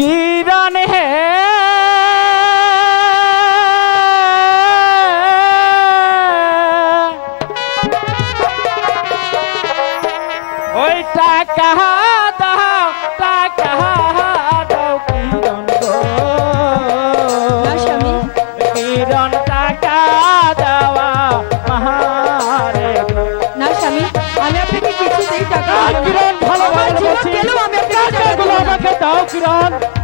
aqui. Natural.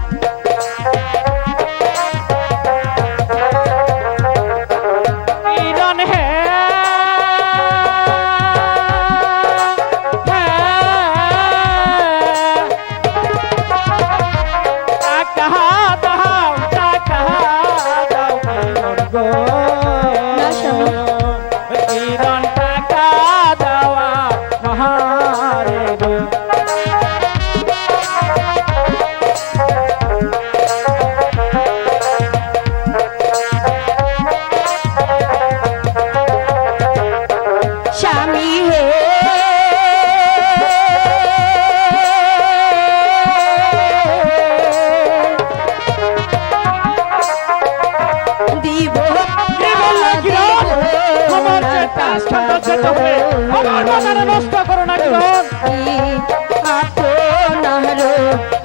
ছোট হয়ে আমার বাজারে নষ্ট করো না কি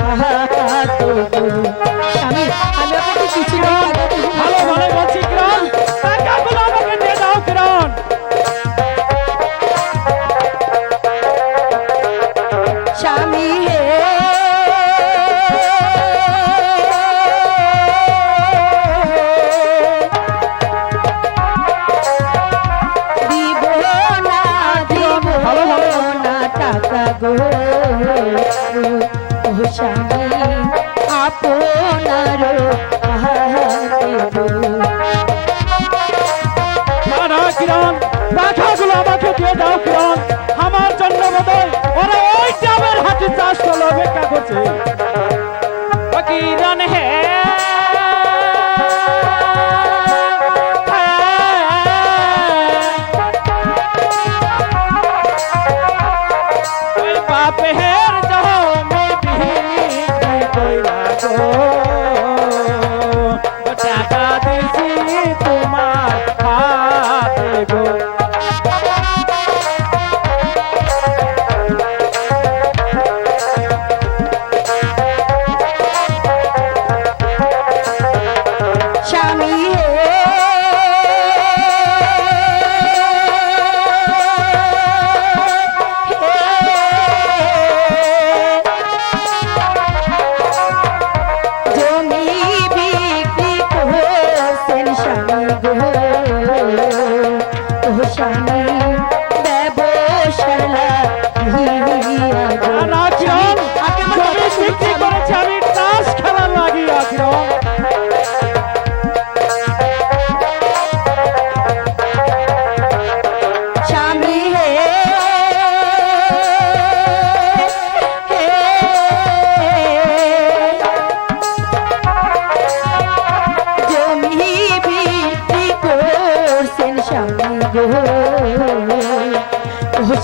আহ স্বামী আপনার কিরণ রাখাগুলো আমাকে দিয়ে দাও কিরণ আমার জন্য বোধ ওরা ওই গ্রামের হাতে চাষ করল অপেক্ষা করছে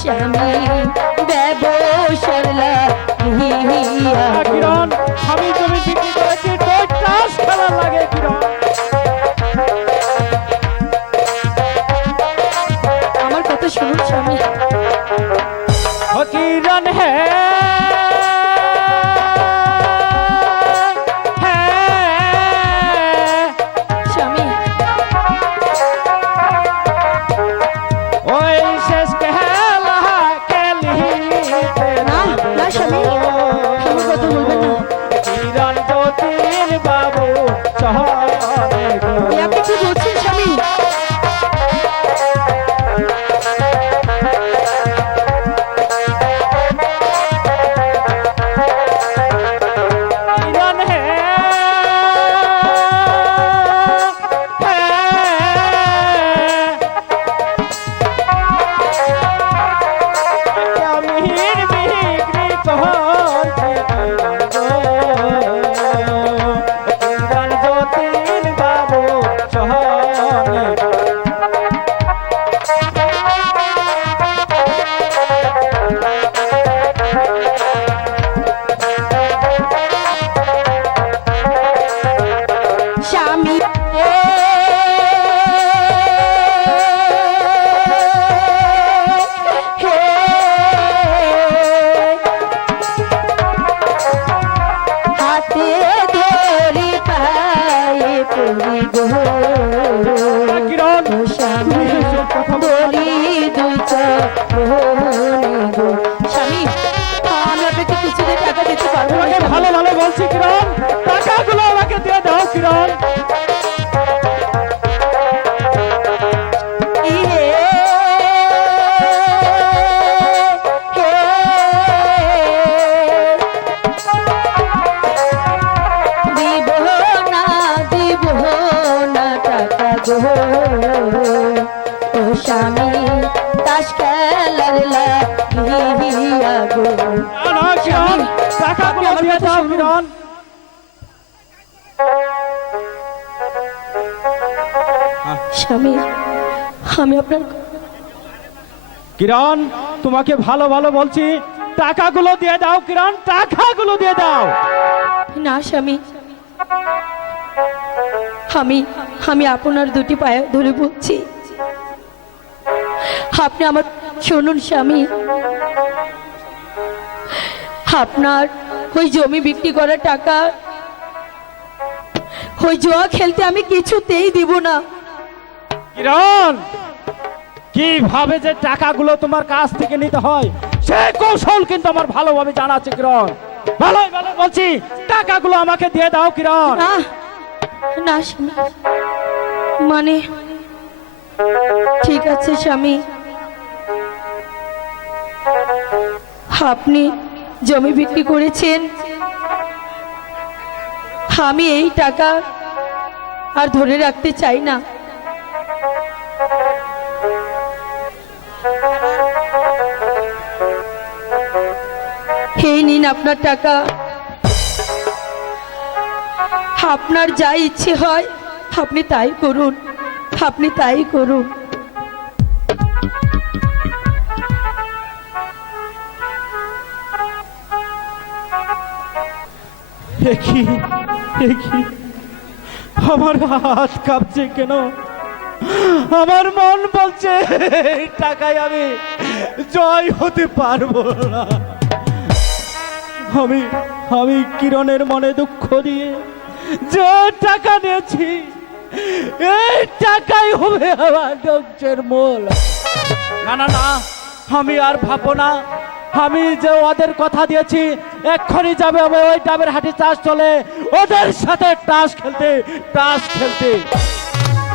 আমি ব্যবহার Wow. স্বামী হাতে ধরি পায়ে পড়ি গো। ও স্বামী তাস খেলার লাগিয়া গো। স্বামী আমি আপনার কিরণ তোমাকে ভালো ভালো বলছি। টাকাগুলো দিয়ে দাও কিরণ টাকাগুলো দিয়ে দাও। না স্বামী। আমি আমি আপনার দুটি পায়ে ধরে বলছি। আপনি আমার শুনুন স্বামী। আপনার ওই জমি বিক্রি করার টাকা ওই জুয়া খেলতে আমি কিছুতেই দিব না। কিরণ কীভাবে যে টাকাগুলো তোমার কাছ থেকে নিতে হয় সে কৌশল কিন্তু আমার ভালোভাবে জানা আছে কিরণ। ভালো ভালো বলছি টাকাগুলো আমাকে দিয়ে দাও কিরণ। না না মানে? ঠিক আছে, স্বামী। আপনি জমি বিক্রি করেছেন। আমি এই টাকা আর ধরে রাখতে চাই না। এই নিন আপনার টাকা। আপনার যা ইচ্ছে হয় আপনি তাই করুন, আপনি তাই করুন। দেখি দেখি আমার হাত কাঁপছে কেন? আমার মন বলছে টাকায় আমি জয় হতে পারব না। আমি আমি কিরণের মনে দুঃখ দিয়ে যে টাকা নিয়েছি এই টাকাই হবে আমার মূল। না না না, আমি আর ভাবো না। আমি যে ওদের কথা দিয়েছি, এক্ষুনি যাবে আমি ওই ডাবের হাটে চাষ চলে। ওদের সাথে টাস খেলতে টাস খেলতে।